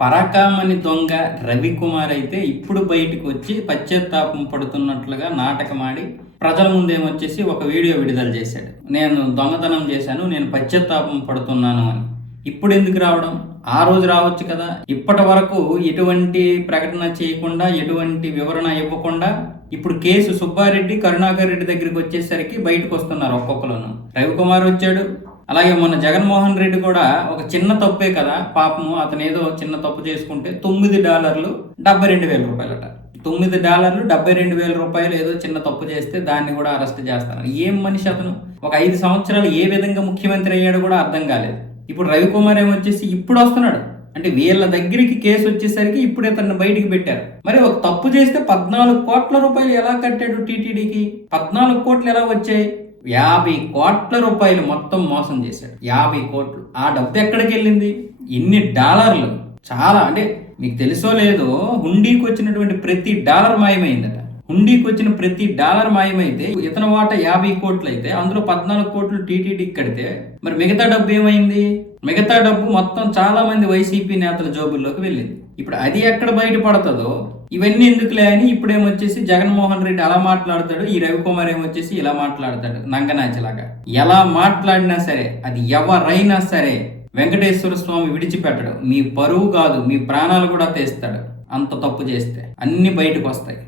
పరాకామణి దొంగ రవికుమార్ అయితే ఇప్పుడు బయటకు వచ్చి పశ్చాత్తాపం పడుతున్నట్లుగా నాటకమాడి ప్రజల ముందేమొచ్చేసి ఒక వీడియో విడుదల చేశాడు. నేను దొంగతనం చేశాను నేను పశ్చాత్తాపం పడుతున్నాను అని. ఇప్పుడు ఎందుకు రావడం? ఆ రోజు రావచ్చు కదా. ఇప్పటి వరకు ఎటువంటి ప్రకటన చేయకుండా ఎటువంటి వివరణ ఇవ్వకుండా ఇప్పుడు కేసు సుబ్బారెడ్డి కరుణాకర్ రెడ్డి దగ్గరికి వచ్చేసరికి బయటకు వస్తున్నారు ఒక్కొక్కరును. రవికుమార్ వచ్చాడు అలాగే మొన్న జగన్మోహన్ రెడ్డి కూడా ఒక చిన్న తప్పే కదా పాపము అతను ఏదో చిన్న తప్పు చేసుకుంటే తొమ్మిది డాలర్లు డెబ్బై రెండు వేల రూపాయలట. తొమ్మిది డాలర్లు డెబ్బై రెండు వేల రూపాయలు ఏదో చిన్న తప్పు చేస్తే దాన్ని కూడా అరెస్ట్ చేస్తారు ఏం మనిషి అతను? ఒక ఐదు సంవత్సరాలు ఏ విధంగా ముఖ్యమంత్రి అయ్యాడో కూడా అర్థం కాలేదు. ఇప్పుడు రవికుమార్ ఏమొచ్చేసి ఇప్పుడు వస్తున్నాడు. అంటే వీళ్ళ దగ్గరికి కేసు వచ్చేసరికి ఇప్పుడే తను బయటికి పెట్టారు. మరి ఒక తప్పు చేస్తే పద్నాలుగు కోట్ల రూపాయలు ఎలా కట్టాడు టీటీడీకి? పద్నాలుగు కోట్లు ఎలా వచ్చాయి? యాభై కోట్ల రూపాయలు మొత్తం మోసం చేశాడు. యాభై కోట్లు. ఆ డబ్బు ఎక్కడికి వెళ్ళింది? ఇన్ని డాలర్లు. చాలా అంటే మీకు తెలుసో లేదో హుండీకి వచ్చినటువంటి ప్రతి డాలర్ మాయమైందట. హుండీకి వచ్చిన ప్రతి డాలర్ మాయమైతే ఇతని వాటా యాభై కోట్లు అయితే అందులో పద్నాలుగు కోట్లు టీటీడీకి కడితే మరి మిగతా డబ్బు ఏమైంది? మిగతా డబ్బు మొత్తం చాలా మంది వైసీపీ నేతల జోబుల్లోకి వెళ్ళింది. ఇప్పుడు అది ఎక్కడ బయటపడుతుందో ఇవన్నీ ఎందుకులే అని ఇప్పుడేమొచ్చేసి జగన్మోహన్ రెడ్డి అలా మాట్లాడతాడు ఈ రవికుమార్ ఏమొచ్చేసి ఇలా మాట్లాడతాడు నంగనాచిలాగా. ఎలా మాట్లాడినా సరే అది ఎవరైనా సరే వెంకటేశ్వర స్వామి విడిచిపెట్టడు. మీ పరువు కాదు మీ ప్రాణాలు కూడా తీస్తాడు అంత తప్పు చేస్తే. అన్ని బయటకు వస్తాయి